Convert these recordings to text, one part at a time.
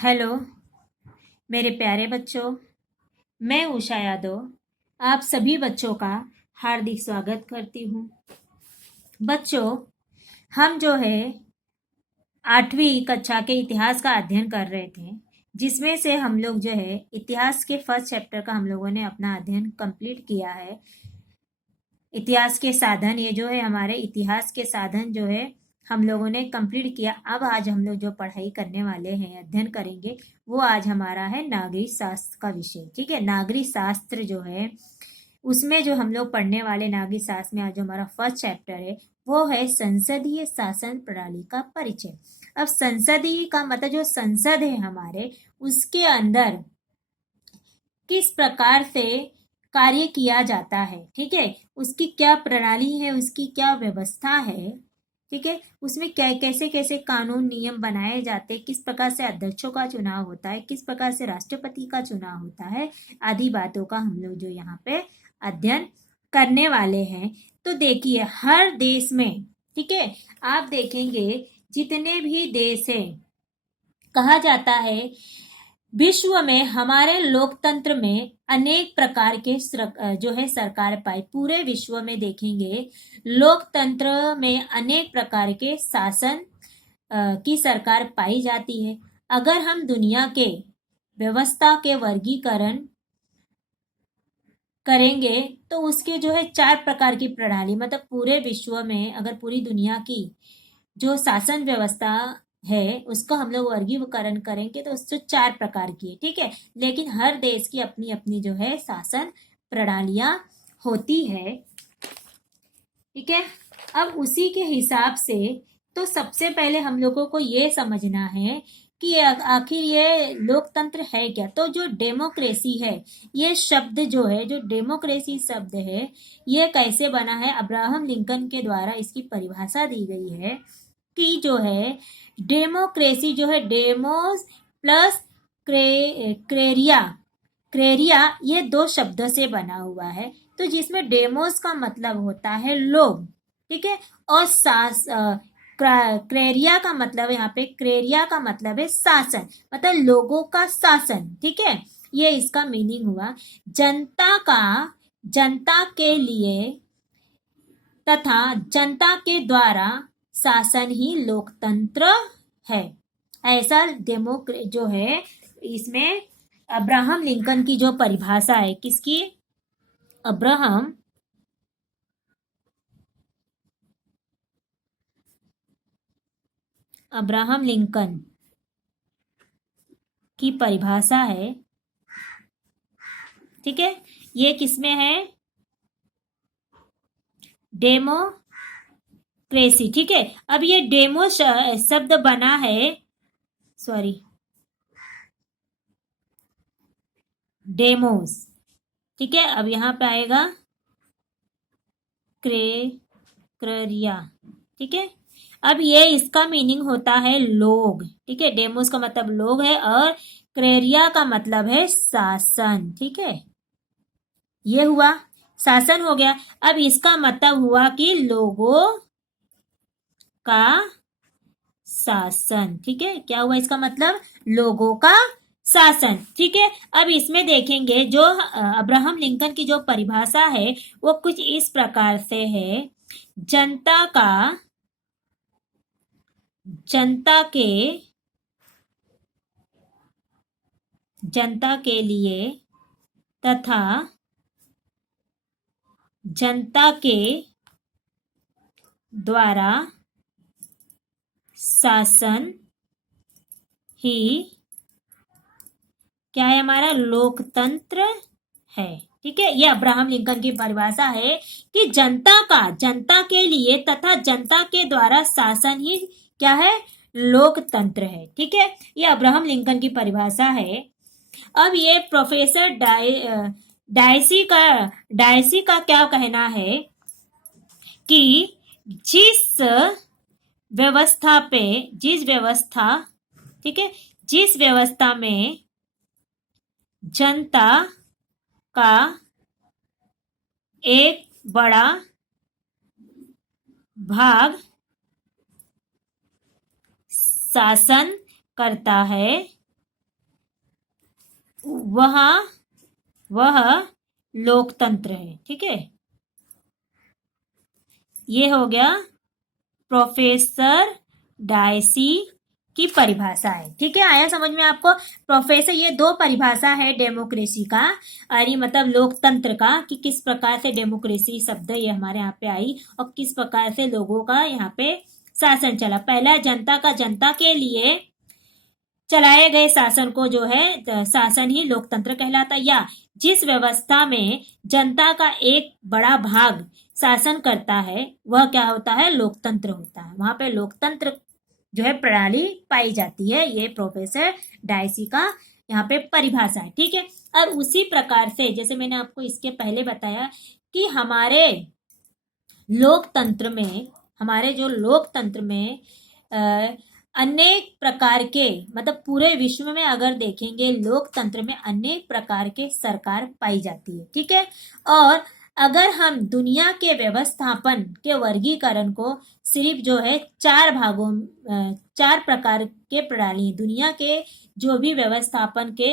Hello मेरे प्यारे बच्चों। मैं उषा यादव आप सभी बच्चों का हार्दिक स्वागत करती हूँ। बच्चों, हम जो है 8वीं कक्षा के इतिहास का अध्ययन कर रहे थे, जिसमें से हम लोग जो है इतिहास के फर्स्ट चैप्टर का हम लोगों ने अपना अध्ययन कंप्लीट किया है। इतिहास के साधन, ये जो है हमारे इतिहास के साधन जो है हम लोगों ने कंप्लीट किया। अब आज हम लोग जो पढ़ाई करने वाले हैं, अध्ययन करेंगे, वो आज हमारा है नागरिक शास्त्र का विषय। ठीक है, नागरिक शास्त्र जो है उसमें जो हम लोग पढ़ने वाले नागरिक शास्त्र में आज जो हमारा फर्स्ट चैप्टर है वो है संसदीय शासन प्रणाली का परिचय। अब संसदीय का मतलब जो संसद है हमारे, उसके अंदर किस प्रकार से कार्य किया जाता है, ठीक है, उसकी क्या प्रणाली है, उसकी क्या व्यवस्था है, ठीक है, उसमें क्या कैसे कैसे कानून नियम बनाए जाते, किस प्रकार से अध्यक्षों का चुनाव होता है, किस प्रकार से राष्ट्रपति का चुनाव होता है, आदि बातों का हम लोग जो यहाँ पे अध्ययन करने वाले हैं। तो देखिए, हर देश में, ठीक है, आप देखेंगे जितने भी देश है, कहा जाता है विश्व में हमारे लोकतंत्र में अनेक प्रकार के जो है सरकार पाई। पूरे विश्व में देखेंगे लोकतंत्र में अनेक प्रकार के शासन की सरकार पाई जाती है। अगर हम दुनिया के व्यवस्था के वर्गीकरण करेंगे तो उसके जो है 4 प्रकार की प्रणाली, मतलब पूरे विश्व में अगर पूरी दुनिया की जो शासन व्यवस्था है उसको हम लोग वर्गीकरण करेंगे तो उससे 4 प्रकार की है। ठीक है, लेकिन हर देश की अपनी अपनी जो है शासन प्रणालियां होती है। ठीक है, अब उसी के हिसाब से तो सबसे पहले हम लोगों को ये समझना है कि आखिर ये लोकतंत्र है क्या। तो जो डेमोक्रेसी है, ये शब्द जो है, जो डेमोक्रेसी शब्द है, ये कैसे बना है, अब्राहम लिंकन के द्वारा इसकी परिभाषा दी गई है कि जो है डेमोक्रेसी जो है डेमोस प्लस क्रेरिया, क्रेरिया ये 2 शब्दों से बना हुआ है। तो जिसमें डेमोस का मतलब होता है लोग, ठीक है, और क्रेरिया का मतलब, यहाँ पे क्रेरिया का मतलब है शासन, मतलब लोगों का शासन। ठीक है, ये इसका मीनिंग हुआ। जनता का, जनता के लिए तथा जनता के द्वारा शासन ही लोकतंत्र है। ऐसा जो है इसमें अब्राहम लिंकन की जो परिभाषा है, किसकी, अब्राहम अब्राहम लिंकन की परिभाषा है। ठीक है, ये किसमें है, डेमोक्रेसी। ठीक है, अब ये डेमो शब्द बना है, सॉरी, डेमोस। ठीक है, अब यहां पे आएगा क्रेरिया। ठीक है, अब ये इसका मीनिंग होता है लोग। ठीक है, डेमोस का मतलब लोग है और क्रेरिया का मतलब है शासन। ठीक है, ये हुआ, शासन हो गया। अब इसका मतलब हुआ कि लोगों का शासन। ठीक है, क्या हुआ इसका मतलब, लोगों का शासन। ठीक है, अब इसमें देखेंगे जो अब्राहम लिंकन की जो परिभाषा है वो कुछ इस प्रकार से है। जनता का, जनता के, जनता के लिए तथा जनता के द्वारा शासन ही क्या है, हमारा लोकतंत्र है। ठीक है, ये अब्राहम लिंकन की परिभाषा है कि जनता का, जनता के लिए तथा जनता के द्वारा शासन ही क्या है, लोकतंत्र है। ठीक है, ये अब्राहम लिंकन की परिभाषा है। अब ये प्रोफेसर डायसी का क्या कहना है कि जिस व्यवस्था पे, जिस व्यवस्था, ठीक है, जिस व्यवस्था में जनता का एक बड़ा भाग शासन करता है, वह वह लोकतंत्र है। ठीक है, ये हो गया प्रोफेसर डायसी की परिभाषा है। ठीक है, आया समझ में आपको? प्रोफेसर, ये दो परिभाषा है डेमोक्रेसी का, और ये मतलब लोकतंत्र का, कि किस प्रकार से डेमोक्रेसी शब्द ये हमारे यहाँ पे आई और किस प्रकार से लोगों का यहाँ पे शासन चला। पहला, जनता का जनता के लिए चलाए गए शासन को जो है शासन ही लोकतंत्र कहलाता है, या जिस व्यवस्था में जनता का एक बड़ा भाग शासन करता है वह क्या होता है? लोकतंत्र होता है। वहां पे लोकतंत्र जो है प्रणाली पाई जाती है। ये प्रोफेसर डायसी का यहाँ पे परिभाषा है। ठीक है, और उसी प्रकार से जैसे मैंने आपको इसके पहले बताया कि हमारे लोकतंत्र में, हमारे जो लोकतंत्र में अनेक प्रकार के, मतलब पूरे विश्व में अगर देखेंगे लोकतंत्र में अनेक प्रकार के सरकार पाई जाती है। ठीक है, और अगर हम दुनिया के व्यवस्थापन के वर्गीकरण को सिर्फ जो है चार भागों, चार प्रकार के प्रणाली, दुनिया के जो भी व्यवस्थापन के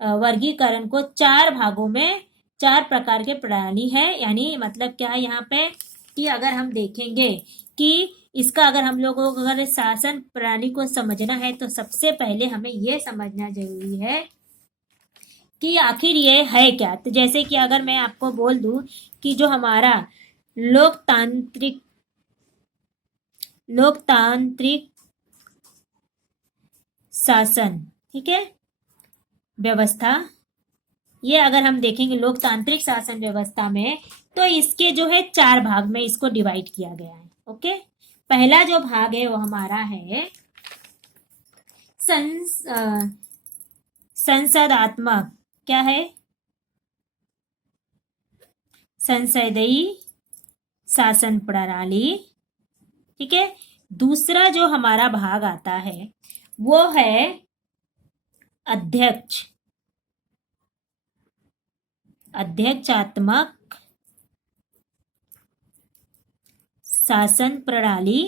वर्गीकरण को चार भागों में, चार प्रकार के प्रणाली है। यानी मतलब क्या है यहाँ पे कि अगर हम देखेंगे कि इसका, अगर हम लोगों को अगर शासन प्रणाली को समझना है तो सबसे पहले हमें यह समझना जरूरी है कि आखिर ये है क्या। तो जैसे कि अगर मैं आपको बोल दूं कि जो हमारा लोकतांत्रिक लोकतांत्रिक शासन, ठीक है, व्यवस्था, ये अगर हम देखेंगे लोकतांत्रिक शासन व्यवस्था में, तो इसके जो है चार भाग में इसको डिवाइड किया गया है। ओके, पहला जो भाग है वो हमारा है संसदात्मक, क्या है? संसदीय शासन प्रणाली। ठीक है, दूसरा जो हमारा भाग आता है वो है अध्यक्षात्मक शासन प्रणाली।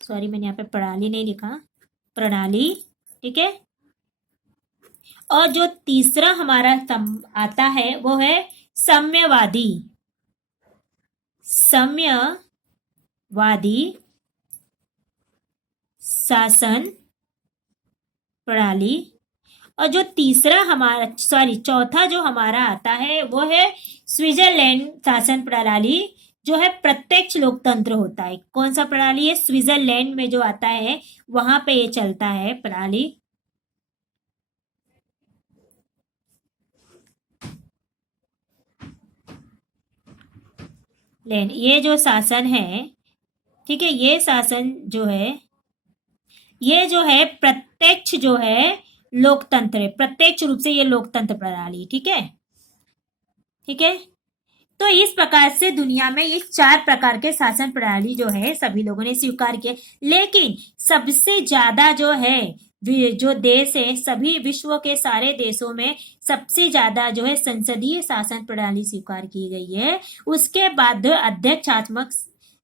सॉरी, मैंने यहाँ पे प्रणाली नहीं लिखा, प्रणाली। ठीक है, और जो तीसरा हमारा आता है वो है साम्यवादी शासन प्रणाली। और जो तीसरा हमारा, सॉरी, चौथा जो हमारा आता है वो है स्विट्जरलैंड शासन प्रणाली, जो है प्रत्यक्ष लोकतंत्र होता है। कौन सा प्रणाली है? स्विट्जरलैंड में जो आता है वहां पे ये चलता है प्रणाली। ये जो शासन है, ठीक है, ये शासन जो है, ये जो है प्रत्यक्ष जो है लोकतंत्र है, प्रत्यक्ष रूप से ये लोकतंत्र प्रणाली। ठीक है, ठीक है, तो इस प्रकार से दुनिया में ये चार प्रकार के शासन प्रणाली जो है सभी लोगों ने स्वीकार किए। लेकिन सबसे ज्यादा जो है, जो देश है, सभी विश्व के सारे देशों में सबसे ज्यादा जो है संसदीय शासन प्रणाली स्वीकार की गई है। उसके बाद अध्यक्षात्मक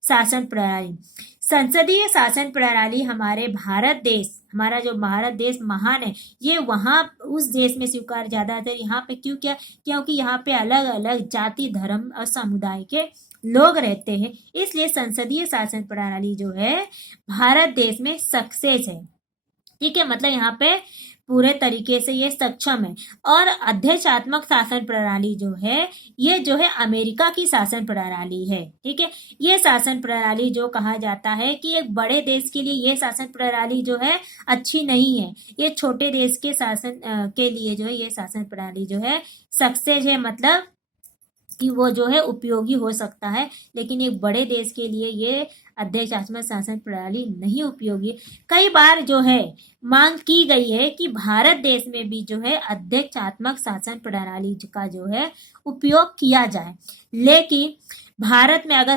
शासन प्रणाली। संसदीय शासन प्रणाली हमारे भारत देश, हमारा जो भारत देश महान है, ये वहां उस देश में स्वीकार ज्यादातर यहाँ पे क्यों किया? क्योंकि यहाँ पे अलग अलग जाति, धर्म और समुदाय के लोग रहते हैं, इसलिए संसदीय शासन प्रणाली जो है भारत देश में सक्सेस है। ठीक है, मतलब यहाँ पे पूरे तरीके से ये सक्षम है। और अध्यक्षात्मक शासन प्रणाली जो है, ये जो है अमेरिका की शासन प्रणाली है। ठीक है, ये शासन प्रणाली जो कहा जाता है कि एक बड़े देश के लिए ये शासन प्रणाली जो है अच्छी नहीं है, ये छोटे देश के शासन के लिए जो है ये शासन प्रणाली जो है सक्सेस है, मतलब कि वो जो है उपयोगी हो सकता है। लेकिन एक बड़े देश के लिए ये अध्यक्षात्मक शासन प्रणाली नहीं उपयोगी। कई बार जो है मांग की गई है कि भारत देश में भी जो है अध्यक्षात्मक शासन प्रणाली का जो है उपयोग किया जाए, लेकिन भारत में अगर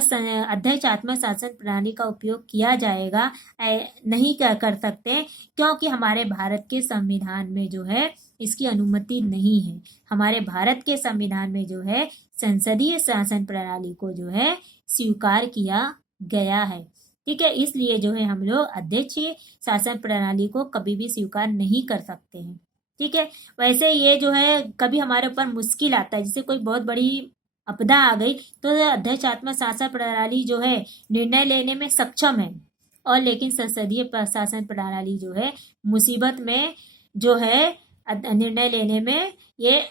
अध्यक्षात्मक शासन प्रणाली का उपयोग किया जाएगा, नहीं कर सकते, क्योंकि हमारे भारत के संविधान में जो है इसकी अनुमति नहीं है। हमारे भारत के संविधान में जो है संसदीय शासन प्रणाली को जो है स्वीकार किया गया है। ठीक है, इसलिए जो है हम लोग अध्यक्ष शासन प्रणाली को कभी भी स्वीकार नहीं कर सकते हैं। ठीक है। वैसे ये जो है कभी हमारे ऊपर मुश्किल आता है, जैसे कोई बहुत बड़ी आपदा आ गई, तो अध्यक्षात्मक शासन प्रणाली जो है निर्णय लेने में सक्षम है, और लेकिन संसदीय शासन प्रणाली जो है मुसीबत में जो है निर्णय लेने में ये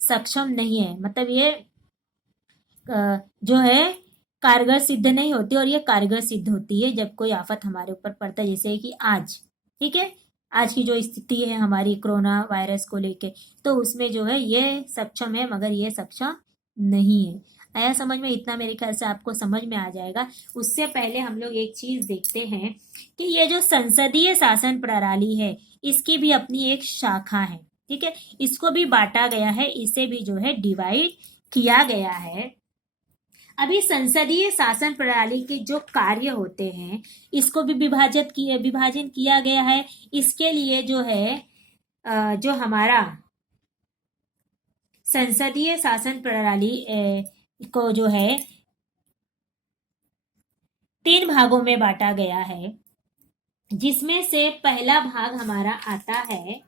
सक्षम नहीं है, मतलब ये जो है कारगर सिद्ध नहीं होती, और ये कारगर सिद्ध होती है जब कोई आफत हमारे ऊपर पड़ता है, जैसे कि आज। ठीक है, आज की जो स्थिति है हमारी कोरोना वायरस को लेके, तो उसमें जो है ये सक्षम है, मगर ये सक्षम नहीं है। आया समझ में? इतना मेरे ख्याल से आपको समझ में आ जाएगा। उससे पहले हम लोग एक चीज देखते हैं कि ये जो संसदीय शासन प्रणाली है इसकी भी अपनी एक शाखा है। ठीक है, इसको भी बांटा गया है, इसे भी जो है डिवाइड किया गया है। अभी संसदीय शासन प्रणाली के जो कार्य होते हैं इसको भी विभाजन किया गया है। इसके लिए जो है जो हमारा संसदीय शासन प्रणाली को जो है 3 भागों में बांटा गया है, जिसमें से पहला भाग हमारा आता है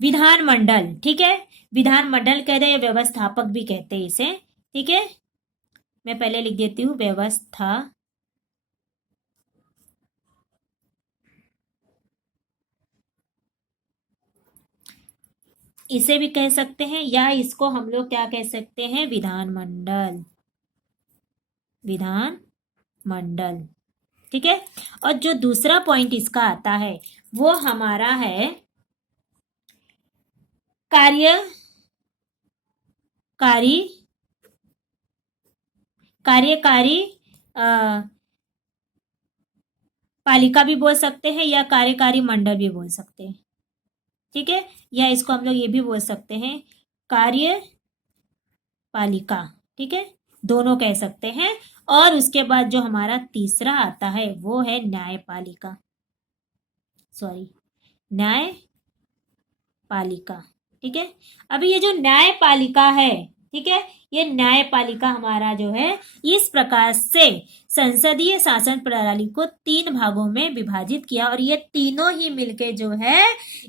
विधानमंडल। ठीक है, विधानमंडल कहते हैं, व्यवस्थापक भी कहते हैं इसे। ठीक है, मैं पहले लिख देती हूँ व्यवस्था, इसे भी कह सकते हैं, या इसको हम लोग क्या कह सकते हैं, विधानमंडल। विधानमंडल, ठीक है। और जो दूसरा पॉइंट इसका आता है वो हमारा है कार्यकारी कार्यकारी पालिका भी बोल सकते हैं, या कार्यकारी मंडल भी बोल सकते हैं। ठीक है, या इसको हम लोग ये भी बोल सकते हैं कार्यपालिका। ठीक है, दोनों कह सकते हैं। और उसके बाद जो हमारा तीसरा आता है वो है न्यायपालिका, सॉरी, न्यायपालिका। ठीक है, अभी ये जो न्यायपालिका है, ठीक है, ये न्यायपालिका हमारा जो है इस प्रकार से संसदीय शासन प्रणाली को 3 भागों में विभाजित किया, और ये तीनों ही मिलके जो है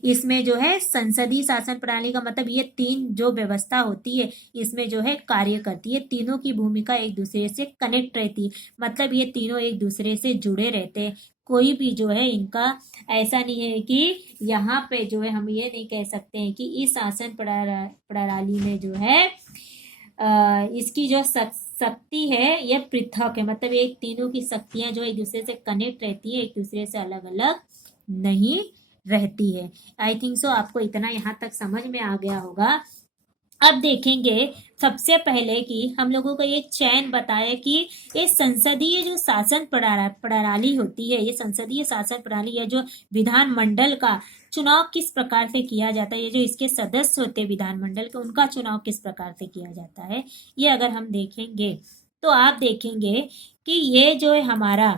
इसमें जो है संसदीय शासन प्रणाली का मतलब ये 3 जो व्यवस्था होती है इसमें जो है कार्य करती है। तीनों की भूमिका एक दूसरे से कनेक्ट रहती है, मतलब ये तीनों एक दूसरे से जुड़े रहते हैं। कोई भी जो है इनका ऐसा नहीं है कि यहाँ पे जो है हम ये नहीं कह सकते हैं कि इस शासन प्रणाली में जो है इसकी जो शक्ति है ये पृथक है, मतलब एक तीनों की शक्तियां जो एक दूसरे से कनेक्ट रहती है, एक दूसरे से अलग अलग नहीं रहती है। आई थिंक सो आपको इतना यहाँ तक समझ में आ गया होगा। अब देखेंगे सबसे पहले कि हम लोगों को ये चयन बताया कि ये संसदीय जो शासन प्रणाली होती है, ये संसदीय शासन प्रणाली है, जो विधानमंडल का चुनाव किस प्रकार से किया जाता है, ये जो इसके सदस्य होते हैं विधानमंडल के उनका चुनाव किस प्रकार से किया जाता है, ये अगर हम देखेंगे तो आप देखेंगे कि ये जो है हमारा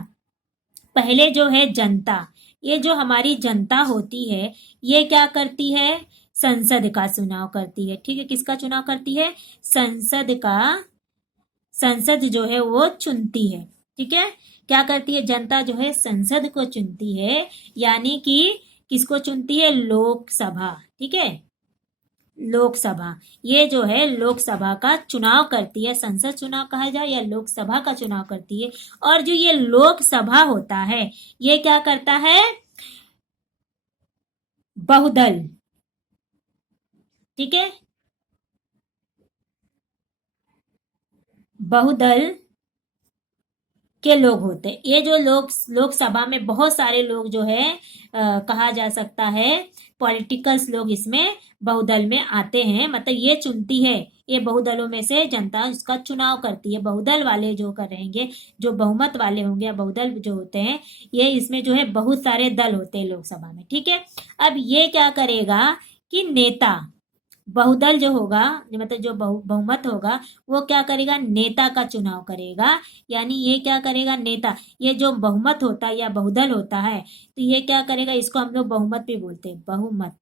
पहले जो है जनता, ये जो हमारी जनता होती है ये क्या करती है, संसद का चुनाव करती है। ठीक है, किसका चुनाव करती है, संसद का। संसद जो है वो चुनती है। ठीक है, क्या करती है, जनता जो है संसद को चुनती है, यानी कि किसको चुनती है, लोकसभा। ठीक है, लोकसभा, ये जो है लोकसभा का चुनाव करती है, संसद चुनाव कहा जाए या लोकसभा का चुनाव करती है। और जो ये लोकसभा होता है ये क्या करता है, बहुदल। ठीक है, बहुदल के लोग होते हैं। ये जो लोकसभा में बहुत सारे लोग जो है कहा जा सकता है पॉलिटिकल्स लोग इसमें बहुदल में आते हैं, मतलब ये चुनती है, ये बहुदलों में से जनता उसका चुनाव करती है। बहुदल वाले जो कर रहेंगे, जो बहुमत वाले होंगे या बहुदल जो होते हैं, ये इसमें जो है बहुत सारे दल होते हैं लोकसभा में। ठीक है, अब ये क्या करेगा कि नेता, बहुदल जो होगा मतलब जो बहुमत होगा वो क्या करेगा, नेता का चुनाव करेगा। यानी ये क्या करेगा, नेता, ये जो बहुमत होता है या बहुदल होता है तो ये क्या करेगा, इसको हम लोग बहुमत भी बोलते हैं, बहुमत।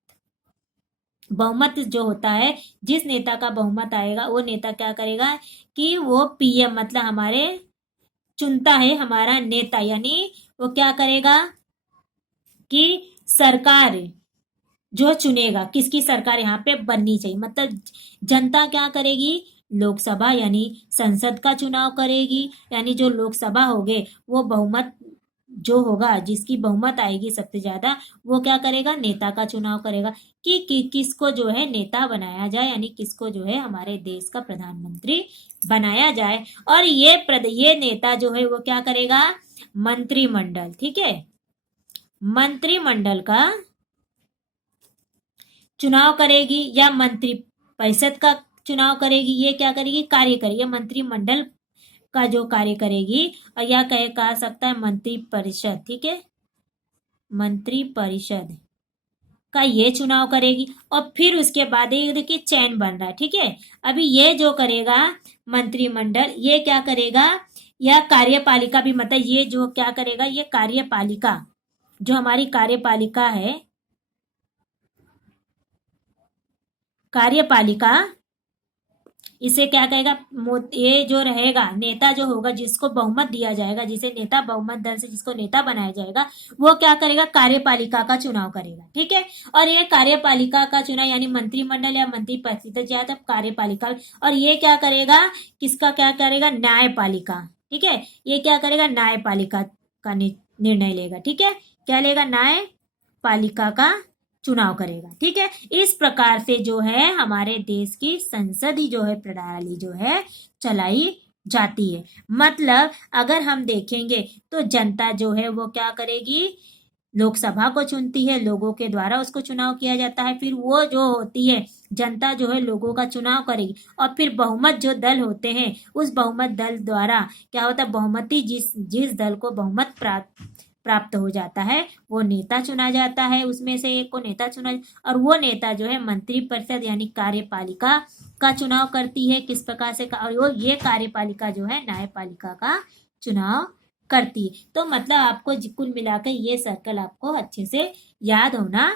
बहुमत जो होता है, जिस नेता का बहुमत आएगा वो नेता क्या करेगा कि वो पीएम, मतलब हमारे चुनता है हमारा नेता, यानी वो क्या करेगा कि सरकार जो चुनेगा, किसकी सरकार यहाँ पे बननी चाहिए, मतलब जनता क्या करेगी, लोकसभा यानी संसद का चुनाव करेगी, यानी जो लोकसभा होगे वो बहुमत जो होगा, जिसकी बहुमत आएगी सबसे ज्यादा, वो क्या करेगा, नेता का चुनाव करेगा कि किसको जो है नेता बनाया जाए, यानी किसको जो है हमारे देश का प्रधानमंत्री बनाया जाए। और ये नेता जो है वो क्या करेगा, मंत्रिमंडल, ठीक है, मंत्रिमंडल का चुनाव करेगी या मंत्री परिषद का चुनाव करेगी, ये क्या करेगी, कार्य करेगी, मंत्रिमंडल का जो कार्य करेगी, और या कह सकता है मंत्री परिषद, ठीक है, मंत्री परिषद का ये चुनाव करेगी। और फिर उसके बाद ये देखिए चयन बन रहा है, ठीक है, अभी ये जो करेगा मंत्रिमंडल, ये क्या करेगा, या कार्यपालिका भी, मतलब ये जो क्या करेगा, ये कार्यपालिका, जो हमारी कार्यपालिका है, कार्यपालिका इसे क्या कहेगा, ये जो रहेगा नेता जो होगा, जिसको बहुमत दिया जाएगा, जिसे नेता बहुमत दल से जिसको नेता बनाया जाएगा, वो क्या करेगा, कार्यपालिका का चुनाव करेगा, ठीक है। और ये कार्यपालिका का चुनाव यानी मंत्रिमंडल या मंत्री परिषद ज्यादा कार्यपालिका, और ये क्या करेगा, किसका क्या करेगा, न्यायपालिका, ठीक है, ये क्या करेगा, न्यायपालिका का निर्णय लेगा, ठीक है, क्या लेगा, न्यायपालिका का चुनाव करेगा, ठीक है। इस प्रकार से जो है हमारे देश की संसदीय जो है प्रणाली जो है चलाई जाती है। मतलब अगर हम देखेंगे तो जनता जो है वो क्या करेगी, लोकसभा को चुनती है, लोगों के द्वारा उसको चुनाव किया जाता है, फिर वो जो होती है जनता जो है लोगों का चुनाव करेगी, और फिर बहुमत जो दल होते हैं उस बहुमत दल द्वारा क्या होता है, बहुमती जिस जिस दल को बहुमत प्राप्त हो जाता है वो नेता चुना जाता है, उसमें से एक को नेता चुना, और वो नेता जो है मंत्री परिषद यानी कार्यपालिका का चुनाव करती है, किस प्रकार से, और वो ये कार्यपालिका जो है न्यायपालिका का चुनाव करती है। तो मतलब आपको कुल मिलाकर ये सर्कल आपको अच्छे से याद होना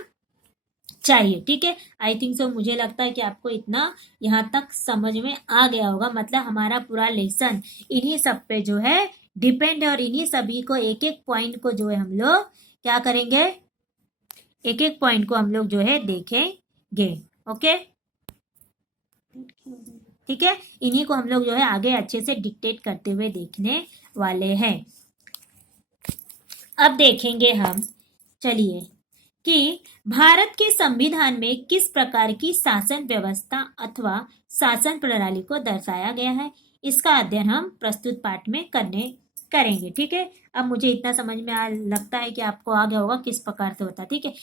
चाहिए, ठीक है। आई थिंक सो, मुझे लगता है कि आपको इतना यहाँ तक समझ में आ गया होगा। मतलब हमारा पूरा लेसन इन्हीं सब पे जो है डिपेंड है, और इन्हीं सभी को एक एक पॉइंट को जो है हम लोग क्या करेंगे, एक एक पॉइंट को हम लोग जो है देखेंगे, ओके, ठीक है। इन्हीं को हम लोग जो है आगे अच्छे से डिक्टेट करते हुए देखने वाले हैं। अब देखेंगे हम, चलिए, कि भारत के संविधान में किस प्रकार की शासन व्यवस्था अथवा शासन प्रणाली को दर्शाया गया है, इसका अध्ययन हम प्रस्तुत पाठ में करेंगे, ठीक है। अब मुझे इतना समझ में लगता है कि आपको आ गया होगा किस प्रकार से होता है, ठीक है।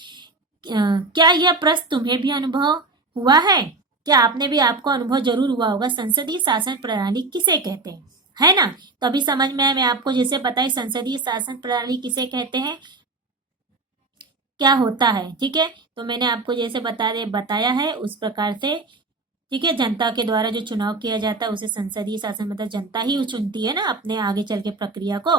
क्या यह प्रश्न तुम्हें भी अनुभव हुआ है, क्या आपने भी, आपको अनुभव जरूर हुआ होगा, संसदीय शासन प्रणाली किसे कहते हैं, है ना। तो अभी समझ में आया, मैं आपको जैसे बताई संसदीय शासन प्रणाली किसे कहते हैं, क्या होता है, ठीक है। तो मैंने आपको जैसे बताया है उस प्रकार से, ठीक है, जनता के द्वारा जो चुनाव किया जाता है उसे संसदीय शासन, मतलब जनता ही चुनती है ना अपने आगे चल के प्रक्रिया को।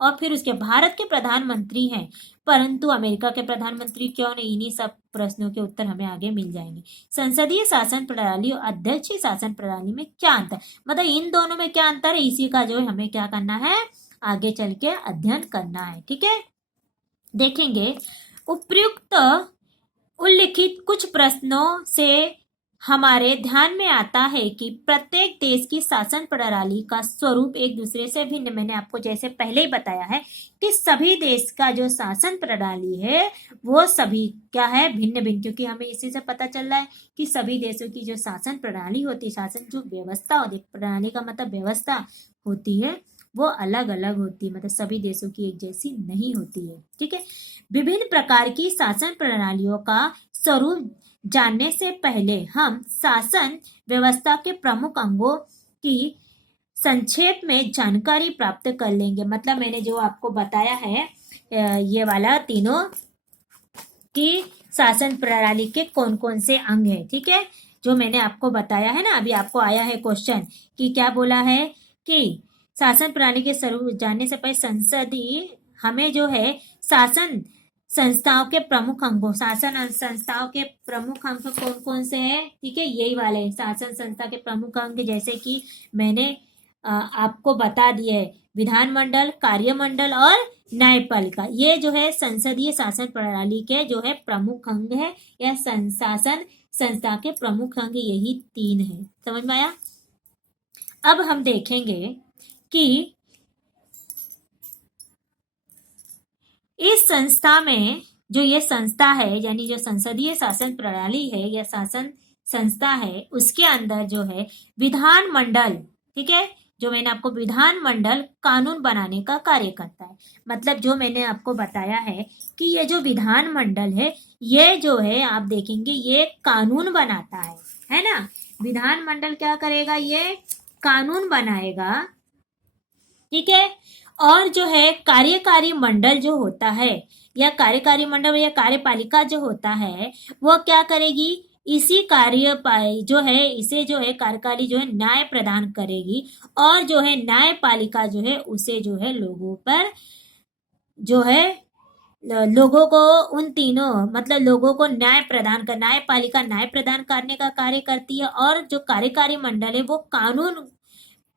और फिर उसके भारत के प्रधानमंत्री हैं, परंतु अमेरिका के प्रधानमंत्री क्यों नहीं, इन्हीं सब प्रश्नों के उत्तर हमें आगे मिल जाएंगे। संसदीय शासन प्रणाली और अध्यक्षीय शासन प्रणाली में क्या अंतर, मतलब इन दोनों में क्या अंतर है, इसी का जो है हमें क्या करना है, आगे चल के अध्ययन करना है, ठीक है। देखेंगे, उपर्युक्त उल्लिखित कुछ प्रश्नों से हमारे ध्यान में आता है कि प्रत्येक देश की शासन प्रणाली का स्वरूप एक दूसरे से भिन्न। मैंने आपको जैसे पहले ही बताया है कि सभी देश का जो शासन प्रणाली है वो सभी क्या है, भिन्न भिन्न, क्योंकि हमें इसी से पता चल रहा है कि सभी देशों की जो शासन प्रणाली होती है, शासन जो व्यवस्था होती है, प्रणाली का मतलब व्यवस्था होती है, वो अलग अलग होती है, मतलब सभी देशों की एक जैसी नहीं होती है, ठीक है। विभिन्न प्रकार की शासन प्रणालियों का स्वरूप जानने से पहले हम शासन व्यवस्था के प्रमुख अंगों की संक्षेप में जानकारी प्राप्त कर लेंगे। मतलब मैंने जो आपको बताया है ये वाला तीनों की शासन प्रणाली के कौन कौन से अंग है, ठीक है, जो मैंने आपको बताया है ना। अभी आपको आया है क्वेश्चन कि क्या बोला है कि शासन प्रणाली के स्वरूप जानने से पहले संसदीय हमें जो है शासन संस्थाओं के प्रमुख अंगों, शासन संस्थाओं के प्रमुख अंग कौन कौन से हैं, ठीक है, यही वाले शासन संस्था के प्रमुख अंग, जैसे कि मैंने आपको बता दिए, विधानमंडल, कार्यमंडल और न्यायपालिका, ये जो है संसदीय शासन प्रणाली के जो है प्रमुख अंग है, या शासन संस्था के प्रमुख अंग यही 3 है। समझ में आया? अब हम देखेंगे कि इस संस्था में जो ये संस्था है, यानी जो संसदीय शासन प्रणाली है या शासन संस्था है, उसके अंदर जो है विधानमंडल, ठीक है, जो मैंने आपको विधानमंडल कानून बनाने का कार्य करता है। मतलब जो मैंने आपको बताया है कि ये जो विधानमंडल है, ये जो है आप देखेंगे ये कानून बनाता है ना। विधानमंडल क्या करेगा? ये कानून बनाएगा, ठीक है। और जो है कार्यकारी मंडल जो होता है, या कार्यकारी मंडल या कार्यपालिका जो होता है, वो क्या करेगी? इसी जो है इसे जो है कार्यकारी जो है न्याय प्रदान करेगी, और जो है न्यायपालिका जो है उसे जो है लोगों पर जो है लोगों को, उन तीनों मतलब लोगों को न्यायपालिका न्याय प्रदान करने का कार्य करती है, और जो कार्यकारी मंडल है वो कानून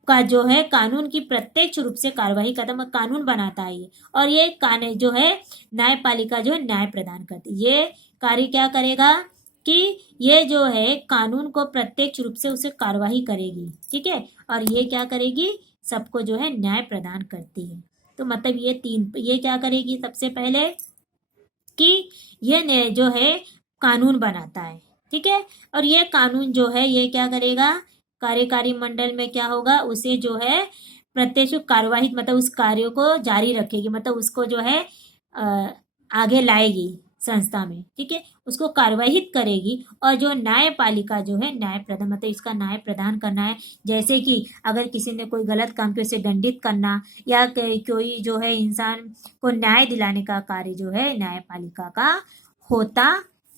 का जो है कानून की प्रत्यक्ष रूप से कार्यवाही करता, कानून बनाता है ये, और ये कानून जो है न्यायपालिका जो है न्याय प्रदान करती है। ये कार्य क्या करेगा कि ये जो है कानून को प्रत्यक्ष रूप से उसे कार्यवाही करेगी, ठीक है, और ये क्या करेगी? सबको जो है न्याय प्रदान करती है। तो मतलब ये क्या करेगी? सबसे पहले कि ये जो है कानून बनाता है, ठीक है, और ये कानून जो है ये क्या करेगा? कार्यकारी मंडल में क्या होगा? उसे जो है प्रत्यक्ष कार्यवाही, मतलब उस कार्य को जारी रखेगी, मतलब उसको जो है आगे लाएगी संस्था में, ठीक है, उसको कार्यवाहित करेगी। और जो न्यायपालिका जो है न्याय प्रदान, मतलब इसका न्याय प्रदान करना है। जैसे कि अगर किसी ने कोई गलत काम किया उसे दंडित करना, या कोई जो है इंसान को न्याय दिलाने का कार्य जो है न्यायपालिका का होता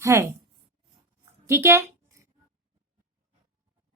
है, ठीक है।